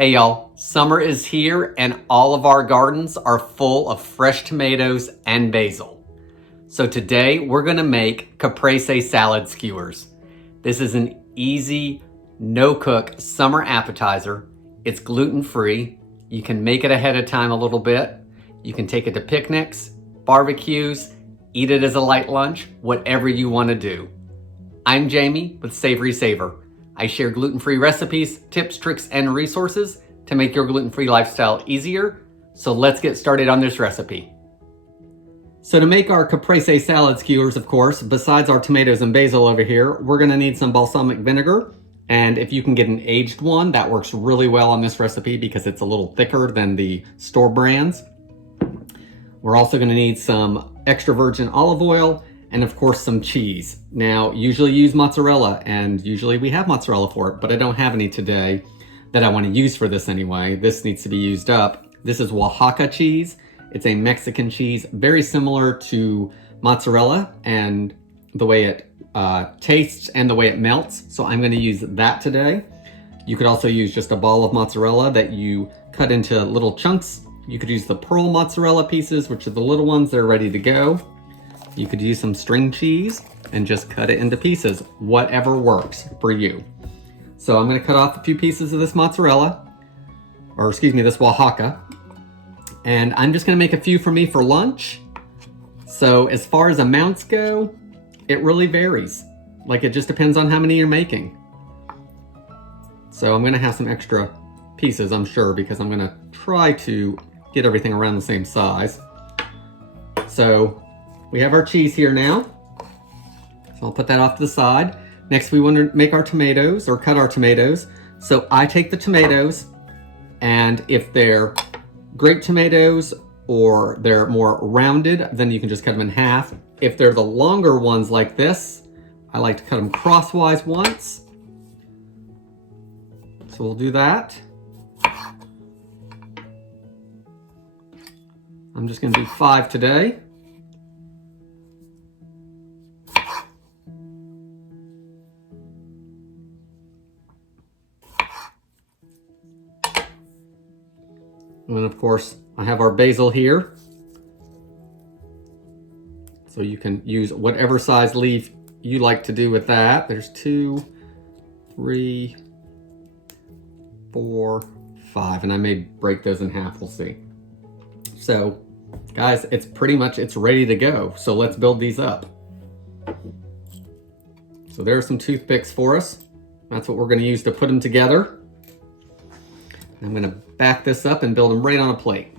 Hey y'all, summer is here and all of our gardens are full of fresh tomatoes and basil. So today we're gonna make Caprese Salad Skewers. This is an easy, no-cook summer appetizer. It's gluten-free. You can make it ahead of time a little bit. You can take it to picnics, barbecues, eat it as a light lunch, whatever you wanna do. I'm Jamie with SavorySaver. I share gluten-free recipes, tips, tricks, and resources to make your gluten-free lifestyle easier. So let's get started on this recipe. So to make our Caprese salad skewers, of course, besides our tomatoes and basil over here, we're gonna need some balsamic vinegar. And if you can get an aged one, that works really well on this recipe because it's a little thicker than the store brands. We're also gonna need some extra virgin olive oil, and of course some cheese. Now, usually use mozzarella, and usually we have mozzarella for it, but I don't have any today that I want to use for this anyway. This needs to be used up. This is Oaxaca cheese. It's a Mexican cheese, very similar to mozzarella and the way it tastes and the way it melts. So I'm gonna use that today. You could also use just a ball of mozzarella that you cut into little chunks. You could use the pearl mozzarella pieces, which are the little ones that are ready to go. You could use some string cheese and just cut it into pieces, whatever works for you. So I'm gonna cut off a few pieces of this mozzarella, or excuse me, this Oaxaca. And I'm just gonna make a few for me for lunch. So as far as amounts go, it really varies. Like it just depends on how many you're making. So I'm gonna have some extra pieces, I'm sure, because I'm gonna try to get everything around the same size. So we have our cheese here now. So I'll put that off to the side. Next, we want to make our tomatoes, or cut our tomatoes. So I take the tomatoes, and if they're grape tomatoes or they're more rounded, then you can just cut them in half. If they're the longer ones like this, I like to cut them crosswise once. So we'll do that. I'm just going to do 5 today. And then of course, I have our basil here. So you can use whatever size leaf you like to do with that. There's 2, 3, 4, 5, and I may break those in half, we'll see. So guys, it's pretty much, it's ready to go. So let's build these up. So there are some toothpicks for us. That's what we're gonna use to put them together. I'm gonna back this up and build them right on a plate.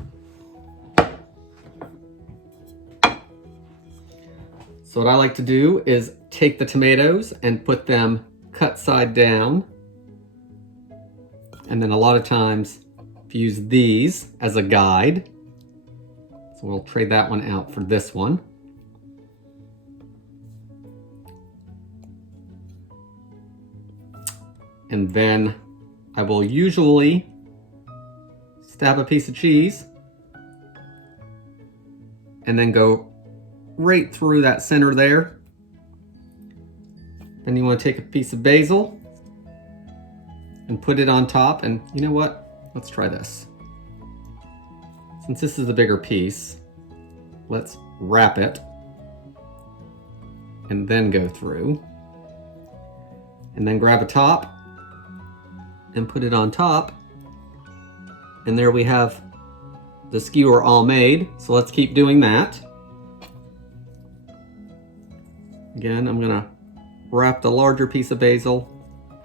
So what I like to do is take the tomatoes and put them cut side down. And then a lot of times use these as a guide. So we'll trade that one out for this one. And then I will usually stab a piece of cheese and then go right through that center there. Then you want to take a piece of basil and put it on top. And you know what? Let's try this. Since this is the bigger piece, let's wrap it and then go through. And then grab a top and put it on top. And there we have the skewer all made. So let's keep doing that. Again, I'm gonna wrap the larger piece of basil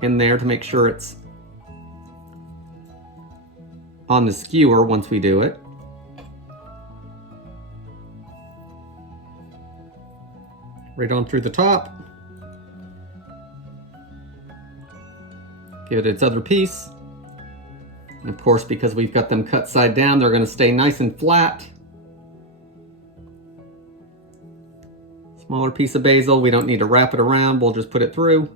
in there to make sure it's on the skewer once we do it. Right on through the top. Give it its other piece. And of course, because we've got them cut side down, they're gonna stay nice and flat. Smaller piece of basil, we don't need to wrap it around, we'll just put it through.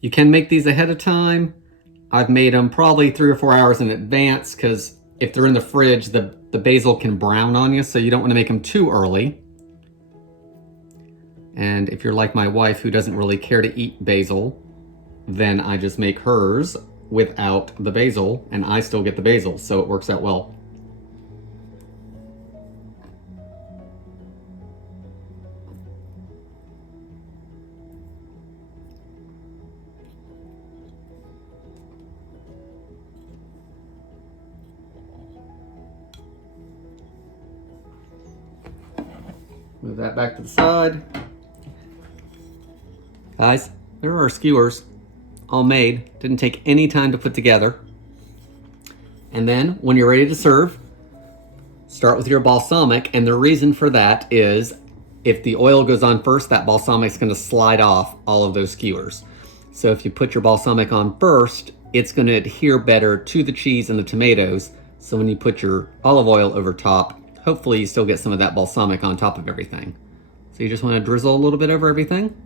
You can make these ahead of time. I've made them probably 3 or 4 hours in advance because if they're in the fridge, the basil can brown on you, so you don't want to make them too early. And if you're like my wife who doesn't really care to eat basil, then I just make hers without the basil and I still get the basil, so it works out well. Move that back to the side. Guys, there are our skewers, all made. Didn't take any time to put together. And then when you're ready to serve, start with your balsamic. And the reason for that is if the oil goes on first, that balsamic is going to slide off all of those skewers. So if you put your balsamic on first, it's going to adhere better to the cheese and the tomatoes. So when you put your olive oil over top, hopefully you still get some of that balsamic on top of everything. So you just want to drizzle a little bit over everything.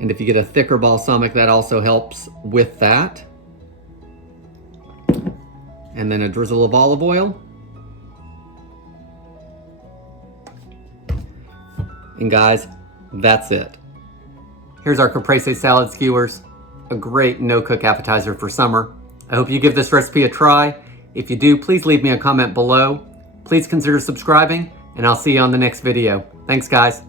And if you get a thicker balsamic, that also helps with that. And then a drizzle of olive oil. And guys, that's it. Here's our Caprese Salad Skewers, a great no-cook appetizer for summer. I hope you give this recipe a try. If you do, please leave me a comment below. Please consider subscribing, and I'll see you on the next video. Thanks, guys.